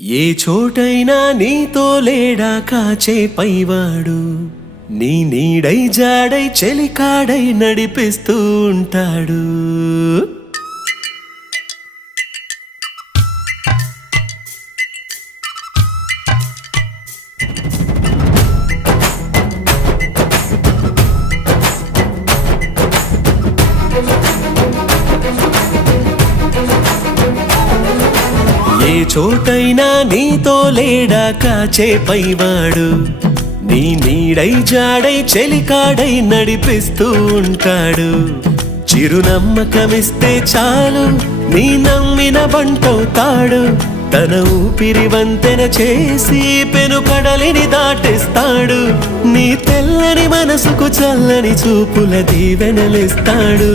ఏ చోటైనా నీతో లేడా కాచే పైవాడు, నీ నీడై జాడై చెలికాడై నడిపిస్తూ ఉంటాడు. ఏ చోటైనా నీతో లేడా కాచే పైవాడు, నీ నీడై జాడై చెలికాడై నడిపిస్తూ ఉంటాడు. చిరునమ్మకమిస్తే చాలు నీ నమ్మిన బంటవుతాడు. తన ఊపిరి వంతెన చేసి పెను కడలిని దాటిస్తాడు. నీ తెల్లని మనసుకు చల్లని చూపుల దీవెనలిస్తాడు.